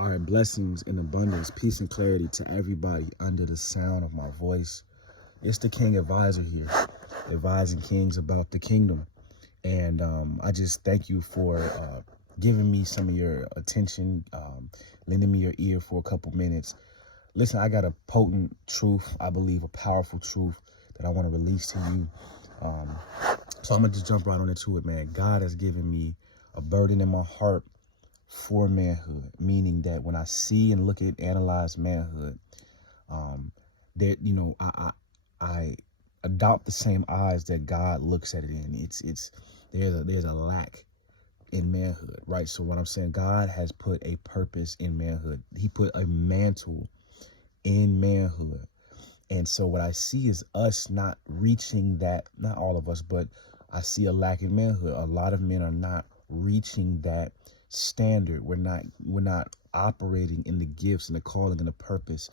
All right, blessings in abundance, peace and clarity to everybody under the sound of my voice. It's the King Advisor here, advising kings about the kingdom. And I just thank you for giving me some of your attention, lending me your ear for a couple minutes. Listen, I got a potent truth, I believe a powerful truth that I want to release to you. So I'm going to just jump right on into it, man. God has given me a burden in my heart for manhood, meaning that when I see and look at analyze manhood, that I adopt the same eyes that God looks at it in. There's a lack in manhood, right? So what I'm saying, God has put a purpose in manhood. He put a mantle in manhood. And so what I see is us not reaching that, not all of us, but I see a lack in manhood. A lot of men are not reaching that standard. We're not operating in the gifts and the calling and the purpose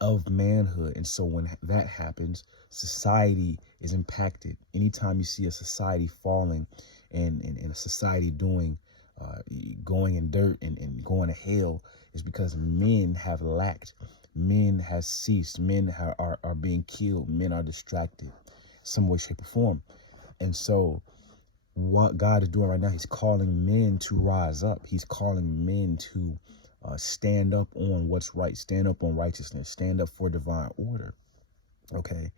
of manhood. And so when that happens, society is impacted. Anytime you see a society falling and a society going in dirt and going to hell, is because men have lacked. Men has ceased. Men are being killed. Men are distracted some way, shape, or form. And so what God is doing right now, he's calling men to rise up. He's calling men to stand up on what's right, stand up on righteousness, stand up for divine order. Okay.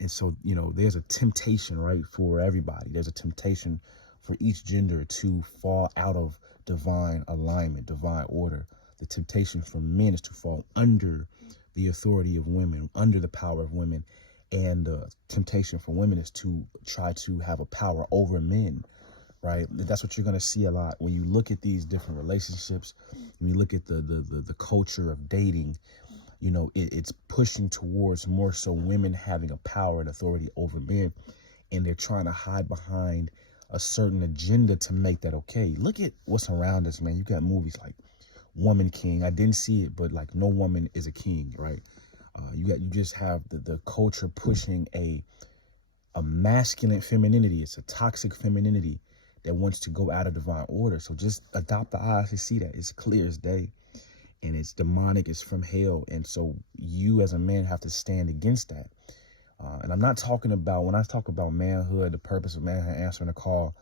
And so, there's a temptation, right, for everybody. There's a temptation for each gender to fall out of divine alignment, divine order. The temptation for men is to fall under the authority of women, under the power of women. And the temptation for women is to try to have a power over men, right? That's what you're going to see a lot when you look at these different relationships. When you look at the culture of dating, it's pushing towards more so women having a power and authority over men. And they're trying to hide behind a certain agenda to make that okay. Look at what's around us, man. You got movies like Woman King. I didn't see it, but like no woman is a king, right? You just have the culture pushing a masculine femininity. It's a toxic femininity that wants to go out of divine order. So just adopt the eyes to see that. It's clear as day, and it's demonic. It's from hell. And so you as a man have to stand against that. And I'm not talking about, when I talk about manhood, the purpose of manhood, answering a call,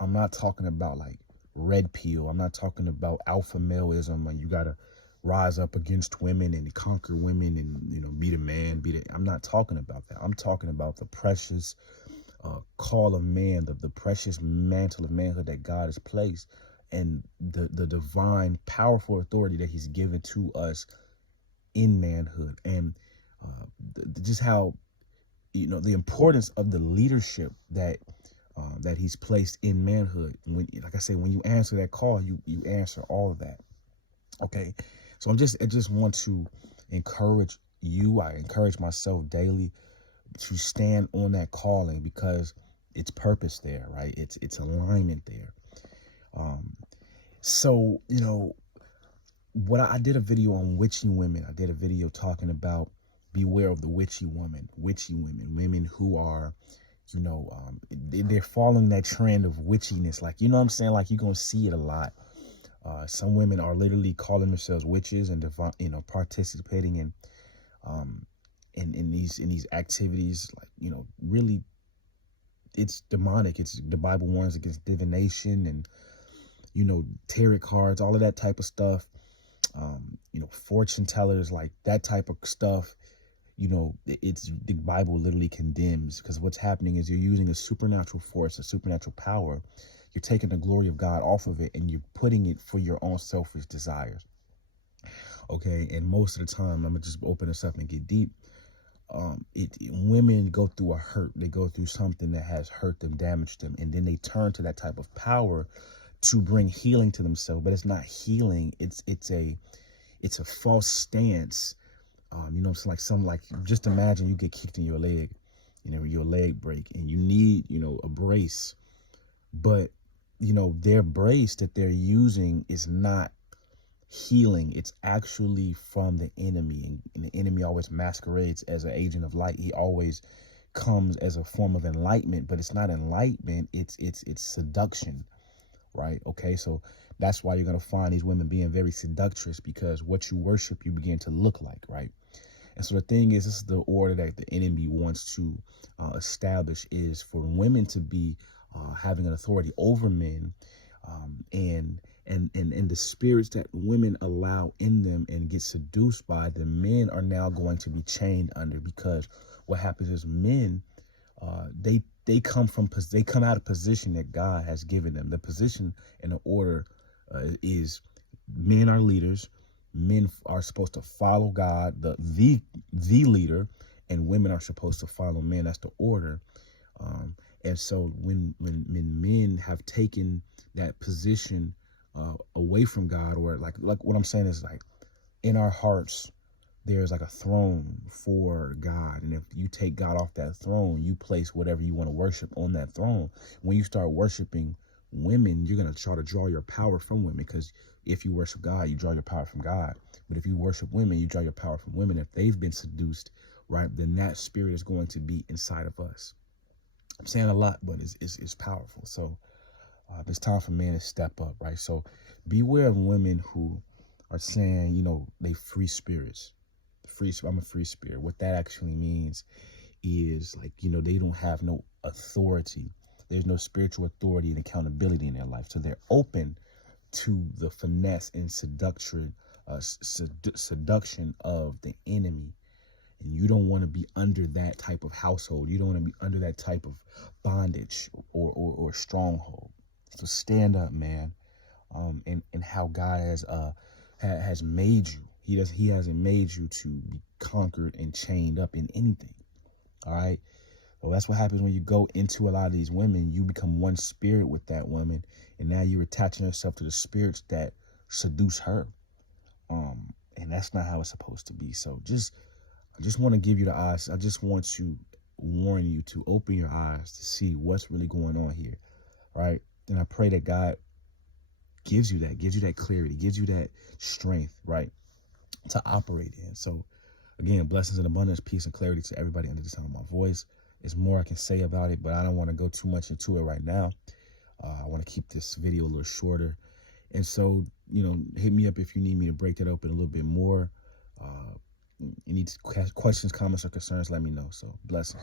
I'm not talking about like red pill. I'm not talking about alpha maleism and you got to rise up against women and conquer women and, be the man, I'm not talking about that. I'm talking about the precious call of man, the precious mantle of manhood that God has placed, and the divine, powerful authority that he's given to us in manhood. And just how, the importance of the leadership that he's placed in manhood. When, like I say, when you answer that call, you answer all of that. Okay. So I just want to encourage you. I encourage myself daily to stand on that calling because it's purpose there, right? It's alignment there. So, what I did a video on witchy women. I did a video talking about beware of the witchy women, women who are, they're following that trend of witchiness. Like, what I'm saying? Like, you're going to see it a lot. Some women are literally calling themselves witches and participating in these activities. Like, really, it's demonic. The Bible warns against divination and, tarot cards, all of that type of stuff. Fortune tellers, like that type of stuff. The Bible literally condemns, because what's happening is you're using a supernatural force, a supernatural power. You're taking the glory of God off of it and you're putting it for your own selfish desires. Okay. And most of the time, I'm gonna just open this up and get deep. Women go through a hurt. They go through something that has hurt them, damaged them. And then they turn to that type of power to bring healing to themselves, but it's not healing. It's a false stance. It's like just imagine you get kicked in your leg, your leg break and you need, a brace, but their brace that they're using is not healing. It's actually from the enemy, and the enemy always masquerades as an agent of light. He always comes as a form of enlightenment, but it's not enlightenment. It's seduction. right? Okay, so that's why you're going to find these women being very seductress, because what you worship, you begin to look like, right? And so the thing is, this is the order that the enemy wants to establish, is for women to be having an authority over men, and the spirits that women allow in them and get seduced by, the men are now going to be chained under, because what happens is men, they come out of position that God has given them. The position and the order is, men are leaders. Men are supposed to follow God, the leader, and women are supposed to follow men. That's the order. And so when men have taken that position away from God, or like what I'm saying is, like, in our hearts, there's like a throne for God. And if you take God off that throne, you place whatever you want to worship on that throne. When you start worshiping women, you're going to try to draw your power from women, because if you worship God, you draw your power from God. But if you worship women, you draw your power from women. If they've been seduced, right, then that spirit is going to be inside of us. I'm saying a lot, but it's powerful. So it's time for men to step up, right? So beware of women who are saying, they free spirits. I'm a free spirit. What that actually means is, like, they don't have no authority. There's no spiritual authority and accountability in their life. So they're open to the finesse and seduction of the enemy. And you don't want to be under that type of household. You don't want to be under that type of bondage or stronghold. So stand up, man, and how God has made you. He hasn't made you to be conquered and chained up in anything. All right. Well, that's what happens when you go into a lot of these women. You become one spirit with that woman, and now you're attaching yourself to the spirits that seduce her. And that's not how it's supposed to be. So I just want to give you the eyes. I just want to warn you to open your eyes to see what's really going on here. Right. And I pray that God gives you that clarity, gives you that strength, right, to operate in. So again, blessings and abundance, peace and clarity to everybody under the sound of my voice. There's more I can say about it, but I don't want to go too much into it right now. I want to keep this video a little shorter. And so, hit me up if you need me to break that open a little bit more. Any questions, comments, or concerns, let me know. So blessings.